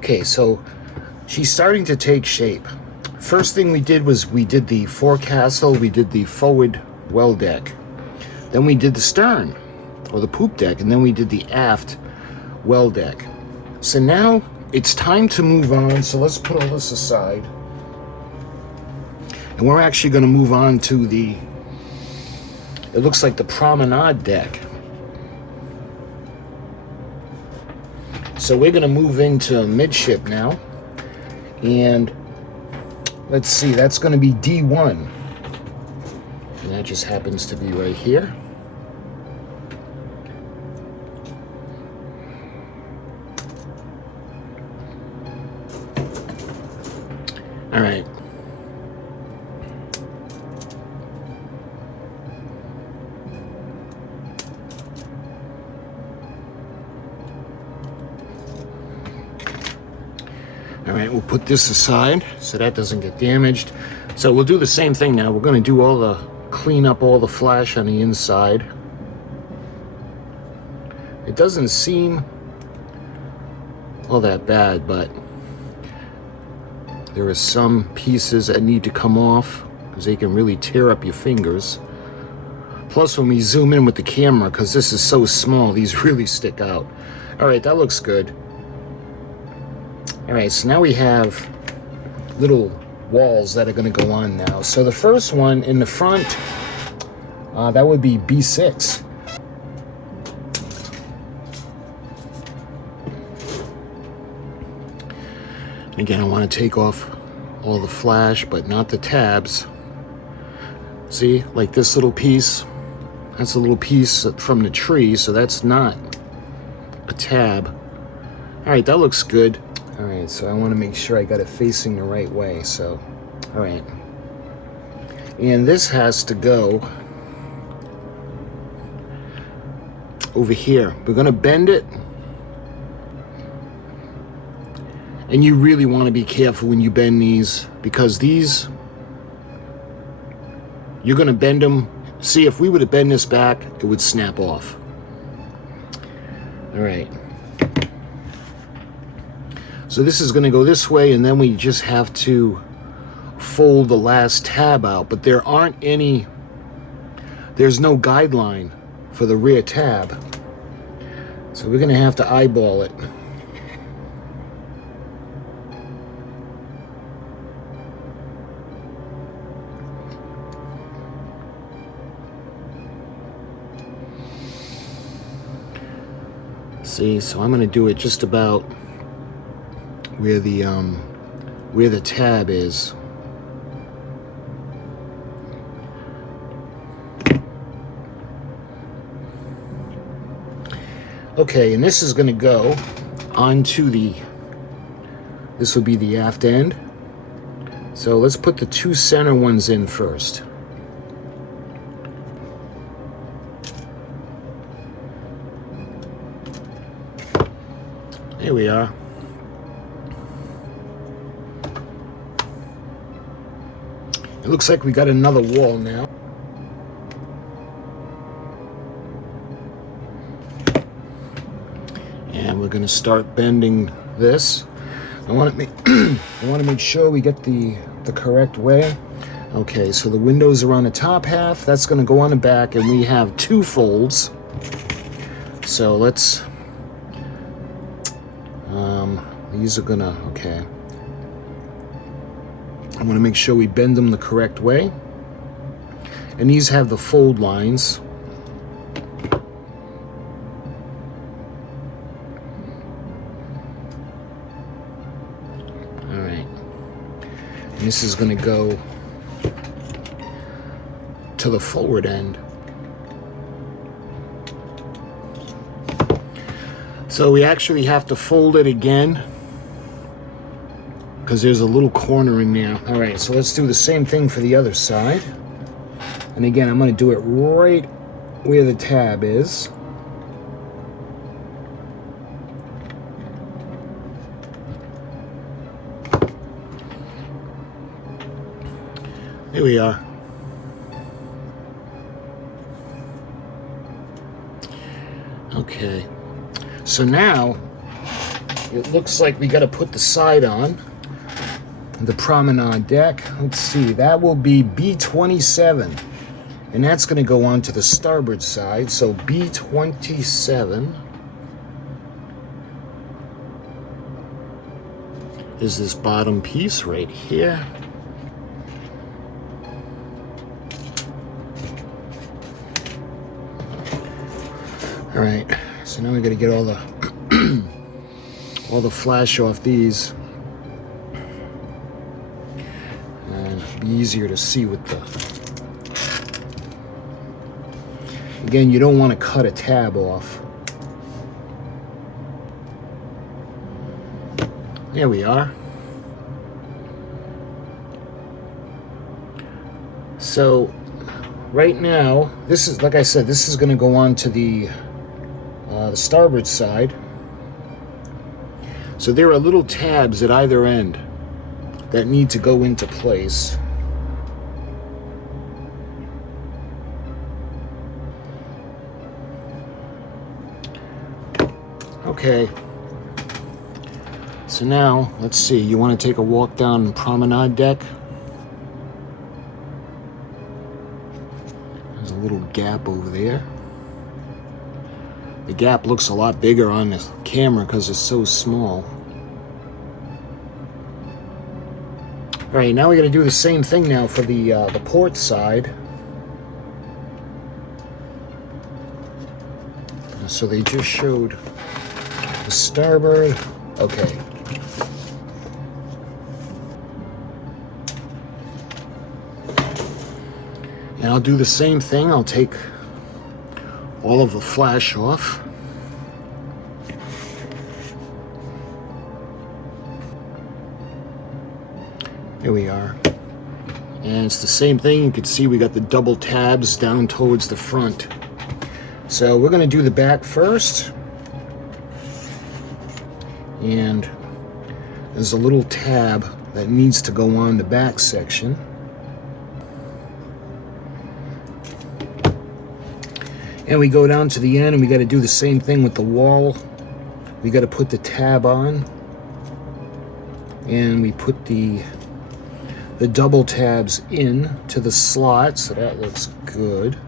Okay, so she's starting to take shape. First thing we did was we did the forecastle, we did the forward well deck. Then we did the stern, or the poop deck, and then we did the aft well deck. So now it's time to move on, so let's put all this aside. And we're actually going to move on to the, it looks like the Promenade Deck. So we're going to move into midship now. And let's see, that's going to be D1. And that just happens to be right here. All right. All right, we'll put this aside so that doesn't get damaged. So we'll do the same thing now. We're going to do all the, clean up all the flash on the inside. It doesn't seem all that bad, but there are some pieces that need to come off because they can really tear up your fingers. Plus, when we zoom in with the camera, because this is so small, these really stick out. All right, that looks good. All right, so now we have little walls that are going to go on now. So the first one in the front, that would be B6. Again, I want to take off all the flash, but not the tabs. See, like this little piece, that's a little piece from the tree, so that's not a tab. All right, that looks good. All right, so I want to make sure I got it facing the right way, so, all right. And this has to go over here. We're going to bend it. And you really want to be careful when you bend these, because these, you're going to bend them. See, if we were to bend this back, it would snap off. All right. So this is going to go this way, and then we just have to fold the last tab out. But there aren't any, there's no guideline for the rear tab. So we're going to have to eyeball it. See, so I'm going to do it just about where the tab is. Okay, and this is going to go onto the, this will be the aft end. So let's put the two center ones in first. Here we are. It looks like we got another wall now. And we're going to start bending this. I want to make sure we get the correct way. Okay, so the windows are on the top half. That's going to go on the back, and we have two folds. So let's, these are gonna, okay. I want to make sure we bend them the correct way. And these have the fold lines. All right. And this is going to go to the forward end. So we actually have to fold it again, because there's a little cornering there. All right, so let's do the same thing for the other side. And again, I'm going to do it right where the tab is. Here we are. Okay. So now it looks like we got to put the side on. The Promenade Deck. Let's see, that will be B27. And that's going to go on to the starboard side. So B27 is this bottom piece right here. All right, so now we got to get all the all the flash off these, and it'll be easier to see with the. Again, you don't want to cut a tab off. There we are. So right now, this is, like I said, this is going to go on to the starboard side. So there are little tabs at either end that need to go into place. Okay. So now, let's see, you want to take a walk down Promenade Deck? There's a little gap over there. The gap looks a lot bigger on the camera because it's so small. All right, now we got to do the same thing now for the port side. So they just showed the starboard. Okay. And I'll do the same thing. I'll take all of the flash off. Here we are. And it's the same thing. You can see we got the double tabs down towards the front. So we're going to do the back first. And there's a little tab that needs to go on the back section. And we go down to the end and we got to do the same thing with the wall. We got to put the tab on. And we put the double tabs in to the slot, so that looks good.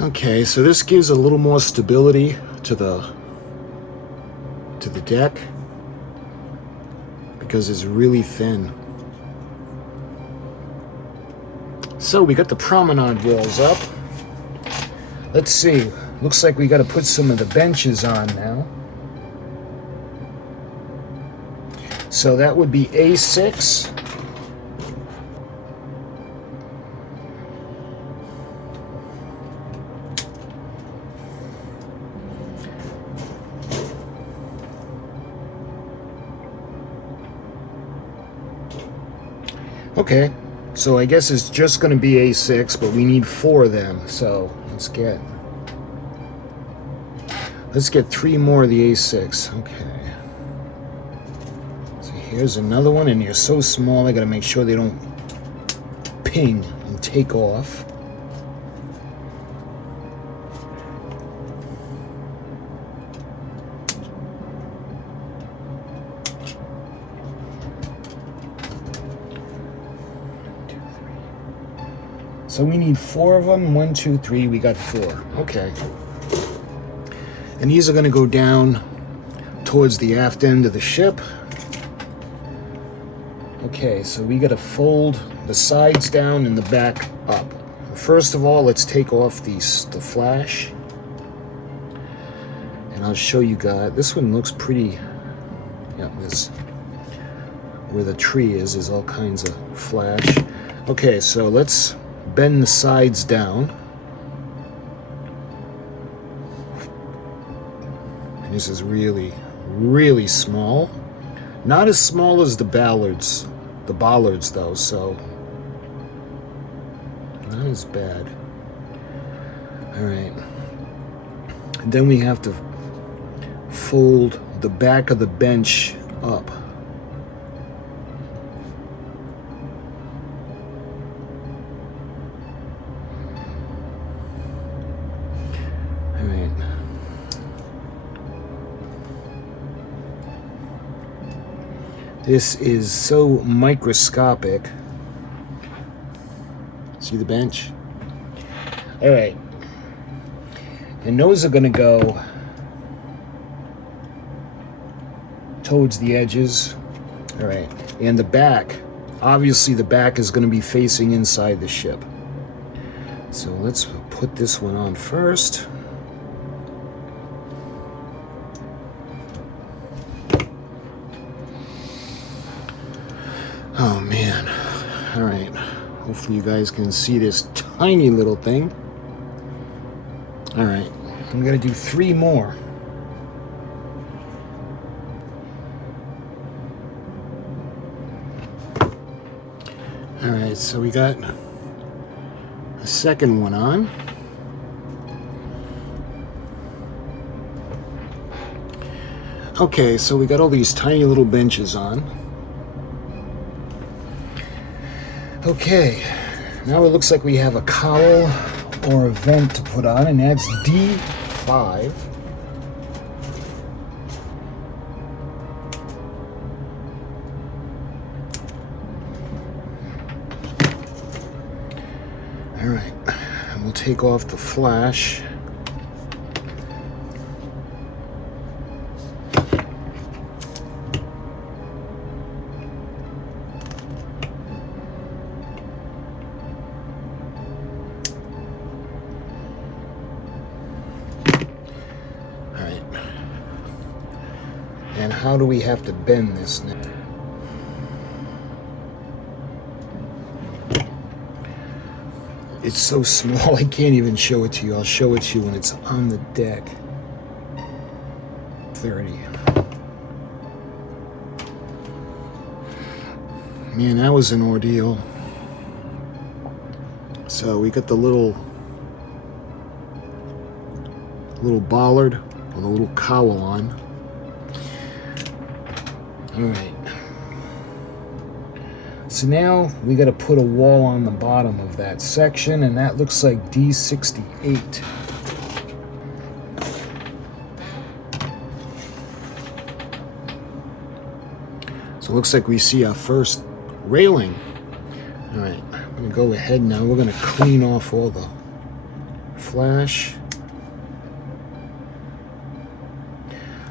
Okay, so this gives a little more stability to the deck because it's really thin. So we got the promenade walls up. Let's see. Looks like we got to put some of the benches on now. So that would be A6. Okay, so I guess it's just going to be A6, but we need 4 of them. So let's get 3 more of the A6. Okay. So here's another one, and they're so small I got to make sure they don't ping and take off. So we need 4 of them. 1, 2, 3. We got 4. Okay. And these are going to go down towards the aft end of the ship. Okay, so we got to fold the sides down and the back up. First of all, let's take off the flash. And I'll show you guys. This one looks pretty. Yeah, this where the tree is. There's all kinds of flash. Okay, so let's bend the sides down. And this is really, really small. Not as small as the bollards though, so not as bad. All right. And then we have to fold the back of the bench up. This is so microscopic. See the bench? All right. And those are going to go towards the edges. All right. And the back, obviously the back is going to be facing inside the ship. So let's put this one on first. Oh man. All right. Hopefully you guys can see this tiny little thing. All right. I'm going to do 3 more. All right, so we got a second one on. Okay, so we got all these tiny little benches on. Okay, now it looks like we have a cowl or a vent to put on, and that's D5. All right, and we'll take off the flash. All right, and how do we have to bend this now? It's so small, I can't even show it to you. I'll show it to you when it's on the deck. 30. Man, that was an ordeal. So we got the little bollard or the little cowl on. All right. So now we got to put a wall on the bottom of that section, and that looks like D68. So it looks like we see our first railing. All right, I'm going to go ahead now. We're going to clean off all the flash.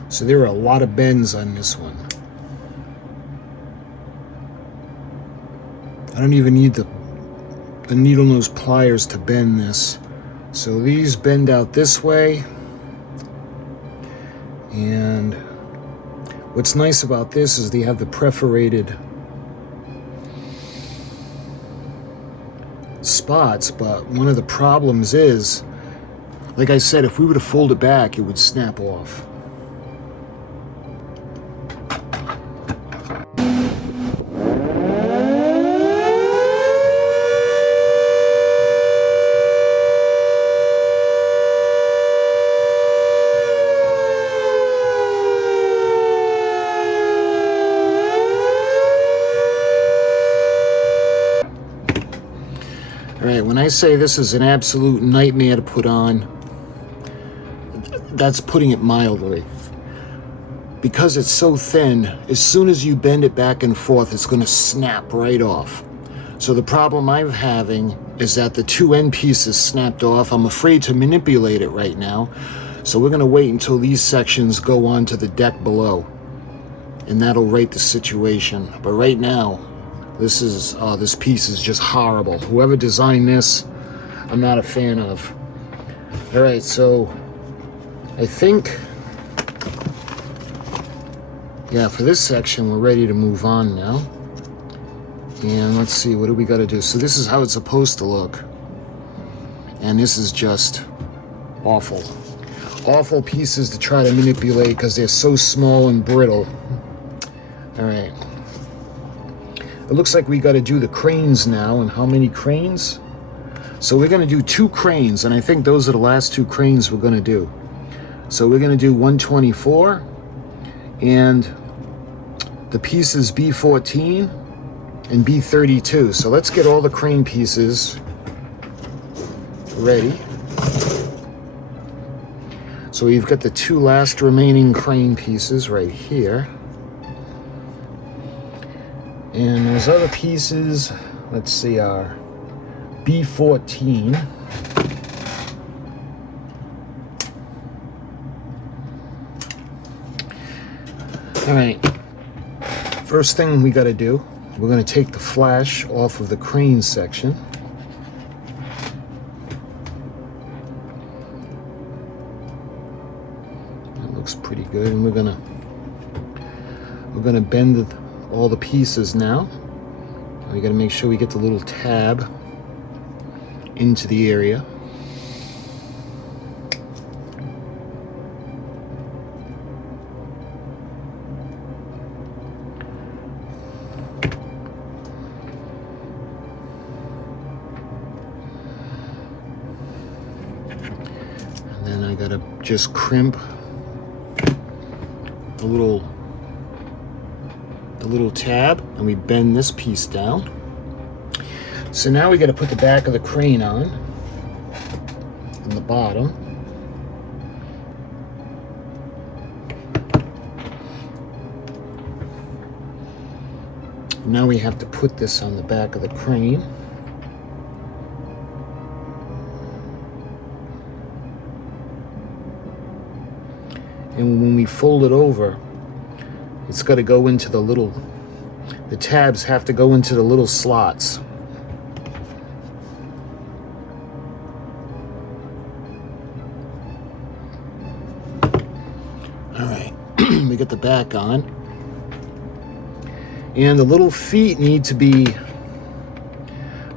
So there are a lot of bends on this one. I don't even need the needle nose pliers to bend this. So these bend out this way. And what's nice about this is they have the perforated spots, but one of the problems is, like I said, if we were to fold it back, it would snap off. All right, when I say this is an absolute nightmare to put on, that's putting it mildly. Because it's so thin, as soon as you bend it back and forth, it's going to snap right off. So the problem I'm having is that the 2 end pieces snapped off. I'm afraid to manipulate it right now. So we're going to wait until these sections go onto the deck below. And that'll right the situation. But right now, this piece is just horrible. Whoever designed this, I'm not a fan of. All right, so I think, yeah, for this section, we're ready to move on now. And let's see, what do we got to do? So this is how it's supposed to look. And this is just awful. Awful pieces to try to manipulate because they're so small and brittle. All right. It looks like we got to do the cranes now, and how many cranes? So we're going to do 2 cranes, and I think those are the last 2 cranes we're going to do. So we're going to do 124, and the pieces B14 and B32. So let's get all the crane pieces ready. So we've got the 2 last remaining crane pieces right here. And those other pieces, let's see, are B14. All right, first thing we got to do, we're going to take the flash off of the crane section. That looks pretty good, and we're gonna bend all the pieces now. We got to make sure we get the little tab into the area. And then I got to just crimp the little tab, and we bend this piece down. So now we got to put the back of the crane on the bottom. Now we have to put this on the back of the crane. And when we fold it over, it's got to go into the tabs have to go into the little slots. All right, we get the back on. And the little feet need to be,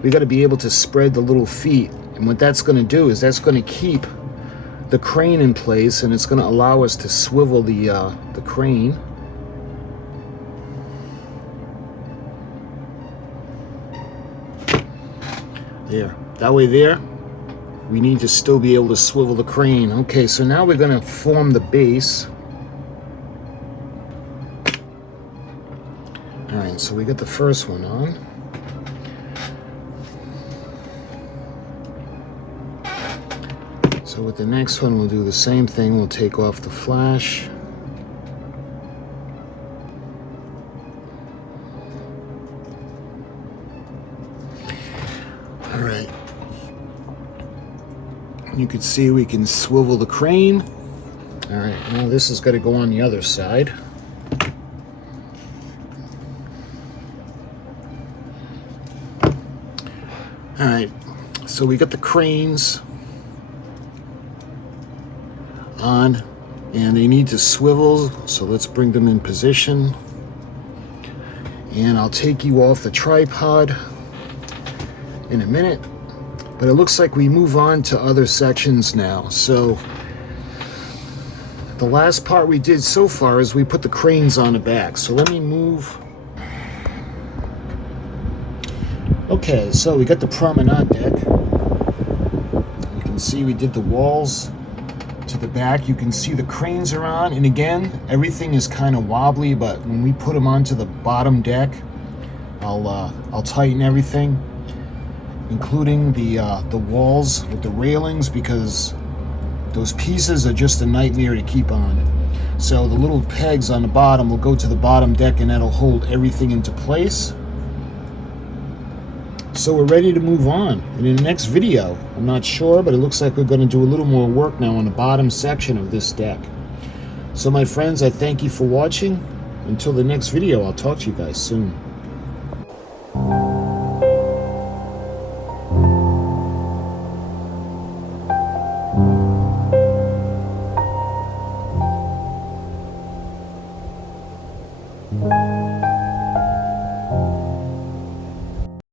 we got to be able to spread the little feet. And what that's going to do is that's going to keep the crane in place, and it's going to allow us to swivel the crane. There, that way there, we need to still be able to swivel the crane. Okay, so now we're going to form the base. All right, so we got the first one on. So with the next one, we'll do the same thing. We'll take off the flash. All right. You can see we can swivel the crane. All right, now this has got to go on the other side. All right, so we got the cranes on, and they need to swivel, so let's bring them in position. And I'll take you off the tripod in a minute, but it looks like we move on to other sections now. So the last part we did so far is we put the cranes on the back. So let me move. Okay, so we got the Promenade Deck. You can see we did the walls to the back. You can see the cranes are on, and again, everything is kind of wobbly, but when we put them onto the bottom deck, I'll tighten everything, including the walls with the railings, because those pieces are just a nightmare to keep on. So the little pegs on the bottom will go to the bottom deck, and that'll hold everything into place. So we're ready to move on. And in the next video, I'm not sure, but it looks like we're going to do a little more work now on the bottom section of this deck. So my friends, I thank you for watching. Until the next video, I'll talk to you guys soon.